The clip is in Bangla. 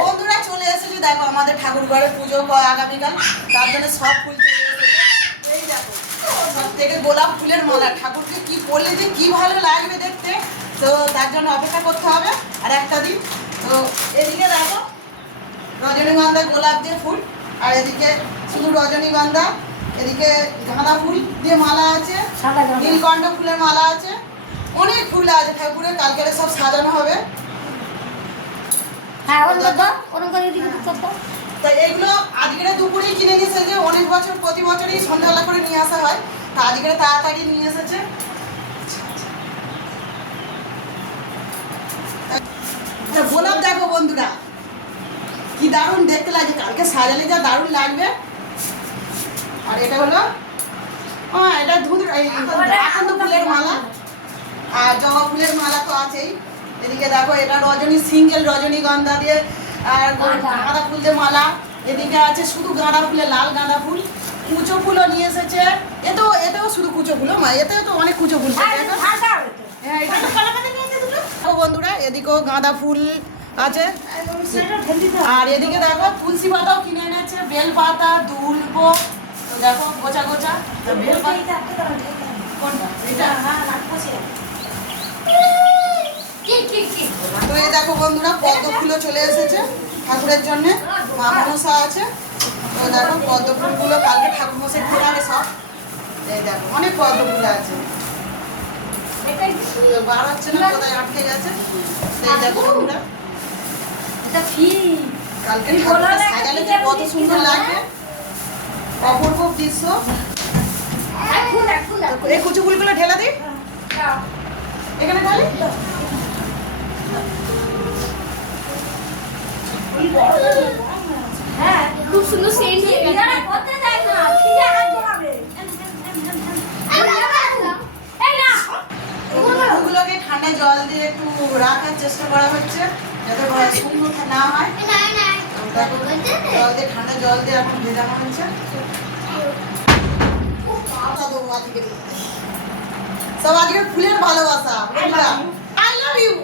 বন্ধুরা চলে এসেছি, দেখো আমাদের ঠাকুর ঘরে পুজো আগামীকাল, তার জন্য সব ফুল চলে এসেছে। এই দেখো সব থেকে গোলাপ ফুলের মালা, ঠাকুরকে কি পরলে যে কি ভালো লাগবে দেখতে, তো তার জন্য অপেক্ষা করতে হবে আর একটা দিন। তো এদিকে দেখো রজনীগন্ধা গোলাপ দিয়ে ফুল, আর এদিকে শুধু রজনীগন্ধা, এদিকে গাঁদা ফুল দিয়ে মালা আছে, নীলকণ্ঠ ফুলের মালা আছে, অনেক ফুল আছে ঠাকুরের। কালকে সব সাজানো হবে। তা এগুলো আজকের দুপুরেই কিনে নিয়ে এসেছে, অনেক বছর প্রতি বছরই সন্ধ্যাবেলা করে নিয়ে আসা হয়, তা আজকের তাড়াতাড়ি নিয়ে এসেছে। গোলাপ দেখো বন্ধুরা কি দারুণ দেখতে লাগে, কালকে সাজালে যা দারুণ লাগবে। আর এটা হলো এটা আকন্দ ফুলের মালা, আর জবা ফুলের মালা তো আছেই। এদিকে দেখো এটা সিঙ্গেল রজনীগন্ধা দিয়ে আর গাঁদা ফুল দিয়ে মালা। এদিকে আছে শুধু গাঁদা ফুলের লাল গাঁদা ফুল, কুচো ফুলও নিয়ে এসেছে। এতেও শুধু কুচো ফুল, এতেও তো অনেক কুচো ফুল। বন্ধুরা এদিকেও গাঁদা ফুল আছে, আর এদিকে দেখো তুলসী পাতাও কিনে এনেছে, বেল পাতা দুলবো। তো দেখো গোছা গোছা বেল পাতা কোনটা এটা। তো এই দেখো বন্ধুরা পদ্ম ফুলও চলে এসেছে ঠাকুরের জন্য, মা মনসা আছে। তো দেখো পদ্ম ফুলগুলো কালকে ঠাকুর মশাই ঘোরাবে সব। এই দেখো অনেক পদ্ম ফুল আছে, বার হচ্ছে না, কোথায় আটকে গেছে। এই দেখো বন্ধুরা কালকে ঠাকুরটা সাজালে যে কত সুন্দর লাগবে, অপূর্ব দৃশ্য। এই কুচু ফুলগুলো ঢেলে দিই এখানে ঢালি। হ্যাঁ খুব সুন্দর সেন্ট করতে চাই না, ঠিক আছে ফুলগুলোকে ঠান্ডা জল দিয়ে একটু রাখার চেষ্টা করা হচ্ছে যাতে শুকনো না হয়। জল দিয়ে ঠান্ডা জল দিয়ে এখন ভেজানো হচ্ছে। সব আজকে ফুলের ভালোবাসা। I love you.